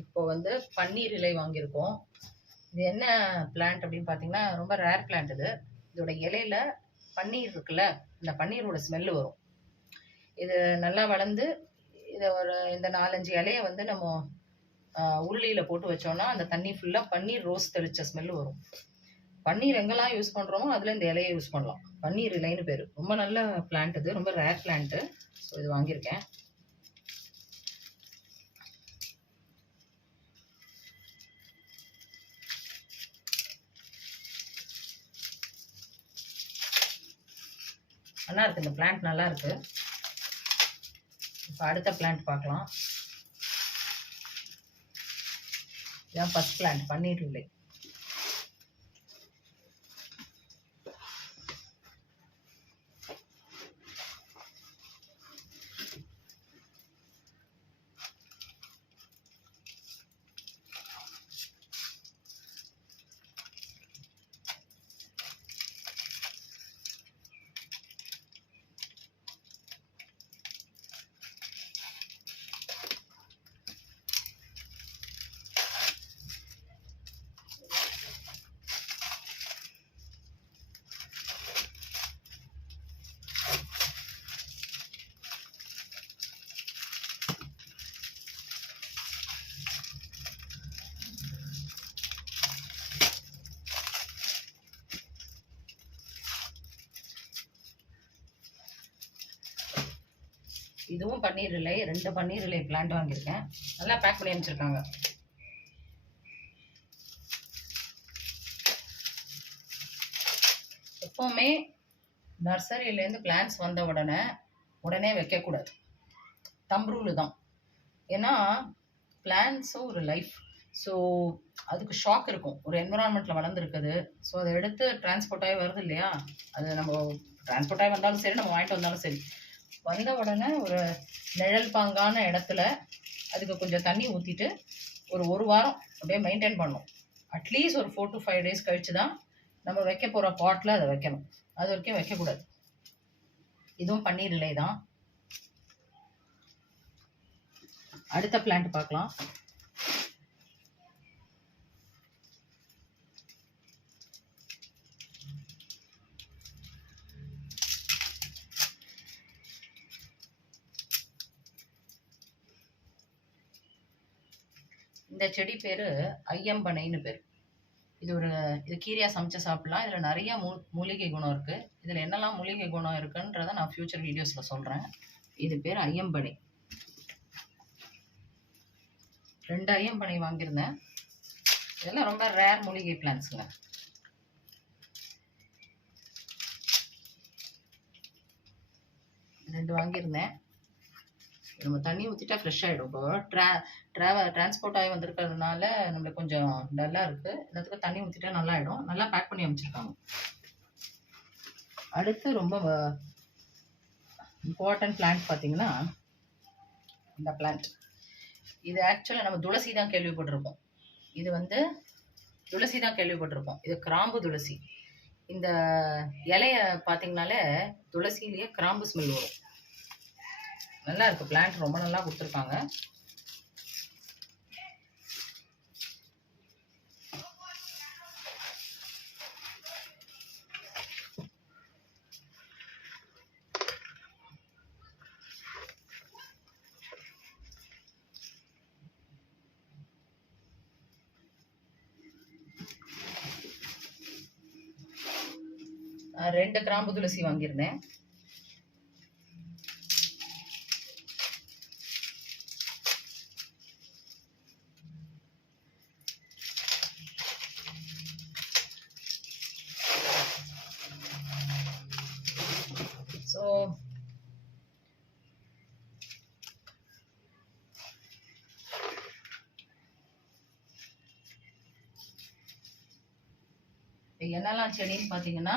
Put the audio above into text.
இப்போ வந்து பன்னீர் இலை வாங்கியிருக்கோம். இது என்ன பிளான்ட் அப்படின்னு பார்த்தீங்கன்னா, ரொம்ப ரேர் பிளான்ட் இது. இதோட இலையில பன்னீர் இருக்குல்ல, இந்த பன்னீரோட ஸ்மெல்லு வரும். இது நல்லா வளர்ந்து இந்த 4, 5 இலைய வந்து நம்ம உருளியில போட்டு வச்சோம்னா, அந்த தண்ணி ஃபுல்லா பன்னீர் ரோஸ் தெளிச்ச ஸ்மெல்லு வரும். பன்னீர் எங்கெல்லாம் யூஸ் பண்றோமோ, அதுல இந்த இலைய யூஸ் பண்ணலாம். பன்னீர் இலைன்னு பேரு. ரொம்ப நல்ல பிளான்ட் இது. ரொம்ப ரேர் பிளான்ட். ஸோ இது வாங்கியிருக்கேன். நல்லா இருக்கு. இந்த பிளான்ட் நல்லா இருக்கு. இப்போ அடுத்த பிளான்ட் பார்க்கலாம். இதான் ஃபர்ஸ்ட் பிளான்ட், பன்னீர் இலை. இதுவும் பன்னீர் இலை. 2 பன்னீர் இலை பிளான்ட் வாங்கியிருக்கேன். நல்லா பேக் பண்ணி அமைச்சிருக்காங்க. எப்பவுமே நர்சரியிலேருந்து பிளான்ட்ஸ் வந்த உடனே வைக்கக்கூடாது. தம் ரூலு தான். ஏன்னா பிளான்ட்ஸும் ஒரு லைஃப். ஸோ அதுக்கு ஷாக் இருக்கும். ஒரு என்விரான்மெண்ட்டில் வளர்ந்துருக்குது. ஸோ அதை எடுத்து டிரான்ஸ்போர்ட் ஆகி வருது இல்லையா, அது நம்ம டிரான்ஸ்போர்ட் ஆகி வந்தாலும் சரி, நம்ம வாங்கிட்டு வந்தாலும் சரி, வந்த உடனே ஒரு நிழல் பாங்கான இடத்துல அதுக்கு கொஞ்சம் தண்ணி ஊற்றிட்டு ஒரு வாரம் அப்படியே மெயின்டைன் பண்ணணும். அட்லீஸ்ட் ஒரு 4 to 5 days கழிச்சு தான் நம்ம வைக்க போகிற பாட்டில் அதை வைக்கணும். அது வரைக்கும் வைக்கக்கூடாது. இதுவும் பன்னீர் இலை தான். அடுத்த பிளான்ட் பார்க்கலாம். இந்த செடி பேரு ஐயம்பனைன்னு பேர். இது கீரையா சமைச்சு சாப்பிடலாம். இதுல நிறைய மூலிகை குணம் இருக்கு. இதுல என்னெல்லாம் மூலிகை குணம் இருக்குன்றத நான் ஃபியூச்சர் வீடியோஸ்ல சொல்றேன். இது பேர் ஐயம்பனை. 2 ஐயம்பனை வாங்கியிருந்தேன். இதெல்லாம் ரொம்ப ரேர் மூலிகை பிளான்ட்ஸுங்க. ரெண்டு வாங்கியிருந்தேன். நம்ம தண்ணி ஊற்றிட்டா ஃப்ரெஷ் ஆகிடும். இப்போ டிரான்ஸ்போர்ட் ஆகி வந்திருக்கிறதுனால நம்மளுக்கு கொஞ்சம் டல்லாக இருக்குது. எல்லாத்துக்கும் தண்ணி ஊற்றிட்டா நல்லா ஆகிடும். நல்லா பேக் பண்ணி அமைச்சிருக்காங்க. அடுத்து ரொம்ப இம்பார்ட்டன்ட் பிளான்ட் பார்த்தீங்கன்னா இந்த பிளான்ட். இது ஆக்சுவலாக நம்ம துளசி தான் கேள்விப்பட்டிருப்போம். இது வந்து துளசி தான் கேள்விப்பட்டிருப்போம். இது கிராம்பு துளசி. இந்த இலைய பார்த்தீங்கனாலே துளசிலேயே கிராம்பு ஸ்மெல் வரும். நல்லா இருக்கு. பிளான்ட் ரொம்ப நல்லா கொடுத்துருக்காங்க. ரெண்டு கிராம்பு துளசி வாங்கியிருந்தேன். ஸோ என்னெல்லாம் செடின்னு பார்த்தீங்கன்னா